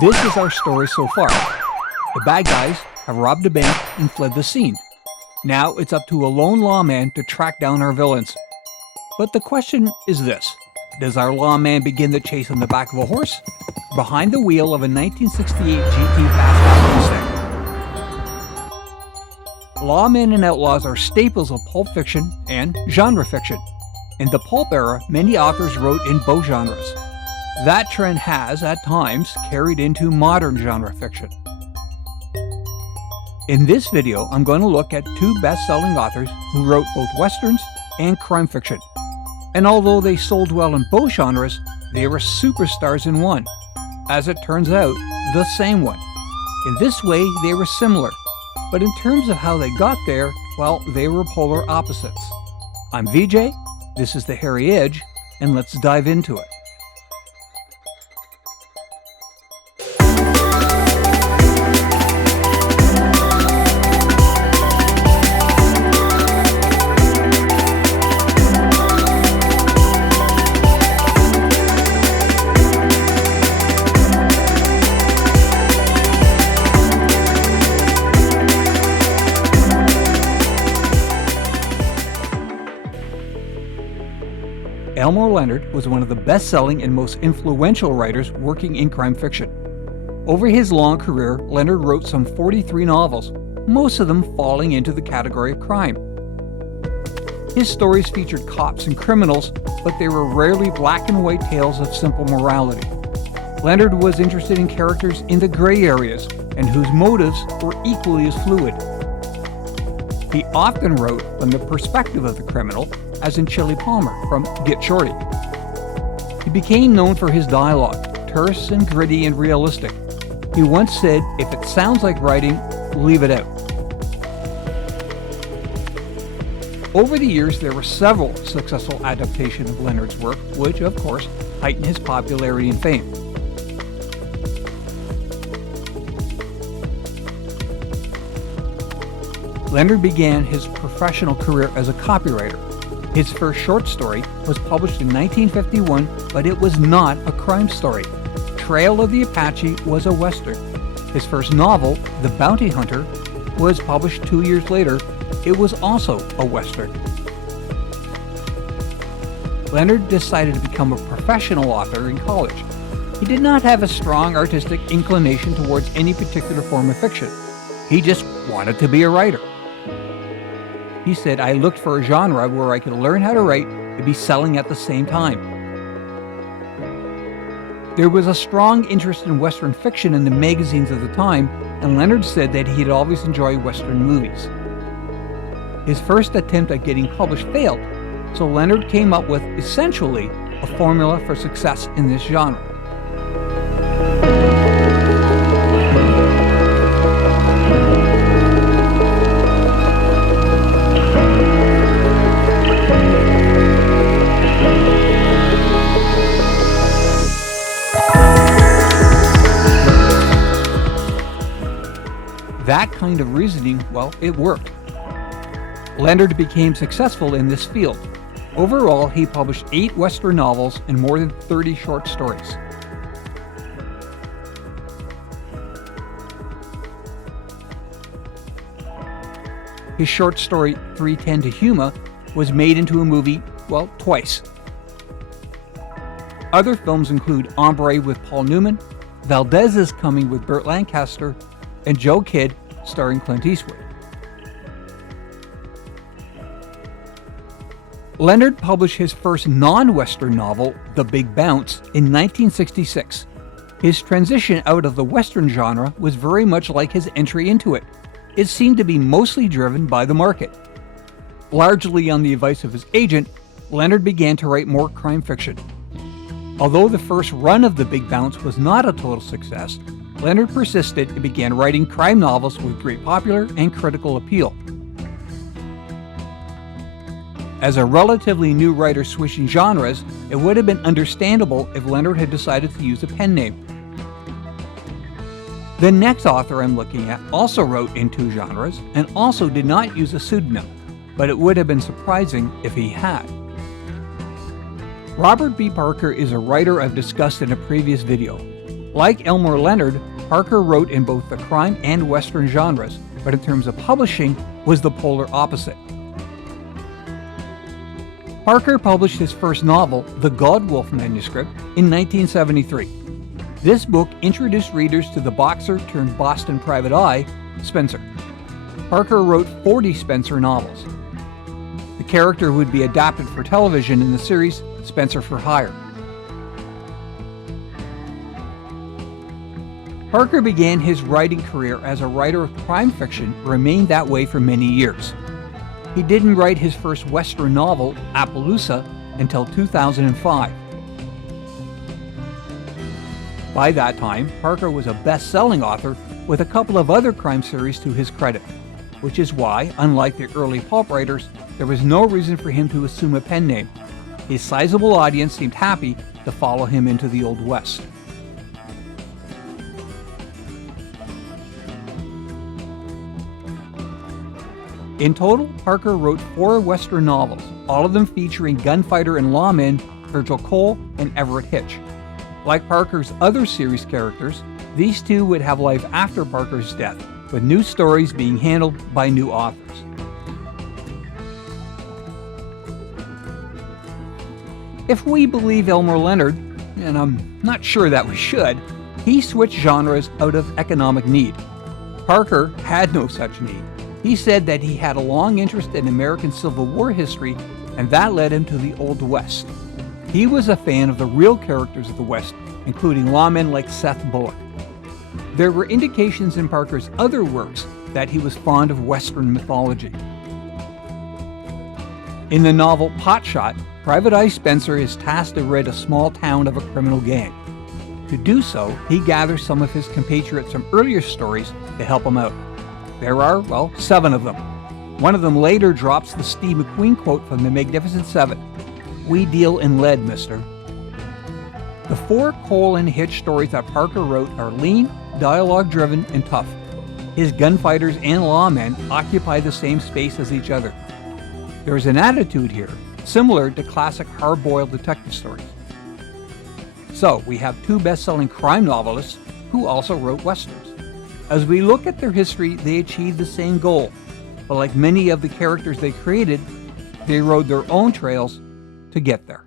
This is our story so far. The bad guys have robbed a bank and fled the scene. Now it's up to a lone lawman to track down our villains. But the question is this: does our lawman begin the chase on the back of a horse, or behind the wheel of a 1968 GT Fast Mustang? Lawmen and outlaws are staples of pulp fiction and genre fiction. In the pulp era, many authors wrote in both genres. That trend has, at times, carried into modern genre fiction. In this video, I'm going to look at two best-selling authors who wrote both westerns and crime fiction. And although they sold well in both genres, they were superstars in one. As it turns out, the same one. In this way, they were similar. But in terms of how they got there, well, they were polar opposites. I'm VJ, this is The Hairy Edge, and let's dive into it. Elmore Leonard was one of the best-selling and most influential writers working in crime fiction. Over his long career, Leonard wrote some 43 novels, most of them falling into the category of crime. His stories featured cops and criminals, but they were rarely black and white tales of simple morality. Leonard was interested in characters in the gray areas, and whose motives were equally as fluid. He often wrote from the perspective of the criminal, as in Chili Palmer from Get Shorty. He became known for his dialogue, terse and gritty and realistic. He once said, "If it sounds like writing, leave it out." Over the years, there were several successful adaptations of Leonard's work, which, of course, heightened his popularity and fame. Leonard began his professional career as a copywriter. His first short story was published in 1951, but it was not a crime story. Trail of the Apache was a western. His first novel, The Bounty Hunter, was published 2 years later. It was also a western. Leonard decided to become a professional author in college. He did not have a strong artistic inclination towards any particular form of fiction. He just wanted to be a writer. He said, "I looked for a genre where I could learn how to write and be selling at the same time." There was a strong interest in Western fiction in the magazines of the time, and Leonard said that he had always enjoyed Western movies. His first attempt at getting published failed, so Leonard came up with, essentially, a formula for success in this genre. That kind of reasoning, well, it worked. Leonard became successful in this field. Overall, he published 8 Western novels and more than 30 short stories. His short story, 3:10 to Huma, was made into a movie, well, twice. Other films include Hombre with Paul Newman, Valdez is Coming with Burt Lancaster, and Joe Kidd, starring Clint Eastwood. Leonard published his first non-Western novel, The Big Bounce, in 1966. His transition out of the Western genre was very much like his entry into it. It seemed to be mostly driven by the market. Largely on the advice of his agent, Leonard began to write more crime fiction. Although the first run of The Big Bounce was not a total success, Leonard persisted and began writing crime novels with great popular and critical appeal. As a relatively new writer switching genres, it would have been understandable if Leonard had decided to use a pen name. The next author I'm looking at also wrote in 2 genres and also did not use a pseudonym, but it would have been surprising if he had. Robert B. Parker is a writer I've discussed in a previous video. Like Elmore Leonard, Parker wrote in both the crime and western genres, but in terms of publishing, was the polar opposite. Parker published his first novel, The Godwolf Manuscript, in 1973. This book introduced readers to the boxer turned Boston private eye, Spencer. Parker wrote 40 Spencer novels. The character would be adapted for television in the series Spencer for Hire. Parker began his writing career as a writer of crime fiction and remained that way for many years. He didn't write his first Western novel, Appaloosa, until 2005. By that time, Parker was a best-selling author with a couple of other crime series to his credit, which is why, unlike the early pulp writers, there was no reason for him to assume a pen name. His sizable audience seemed happy to follow him into the Old West. In total, Parker wrote 4 Western novels, all of them featuring gunfighter and lawmen Virgil Cole and Everett Hitch. Like Parker's other series characters, these two would have life after Parker's death, with new stories being handled by new authors. If we believe Elmore Leonard, and I'm not sure that we should, he switched genres out of economic need. Parker had no such need. He said that he had a long interest in American Civil War history, and that led him to the Old West. He was a fan of the real characters of the West, including lawmen like Seth Bullock. There were indications in Parker's other works that he was fond of Western mythology. In the novel Potshot, Private Eye Spencer is tasked to rid a small town of a criminal gang. To do so, he gathers some of his compatriots from earlier stories to help him out. There are, 7 of them. One of them later drops the Steve McQueen quote from The Magnificent Seven: "We deal in lead, mister." The 4 Cole and Hitch stories that Parker wrote are lean, dialogue-driven, and tough. His gunfighters and lawmen occupy the same space as each other. There is an attitude here, similar to classic hard-boiled detective stories. So, we have 2 best-selling crime novelists who also wrote westerns. As we look at their history, they achieved the same goal, but like many of the characters they created, they rode their own trails to get there.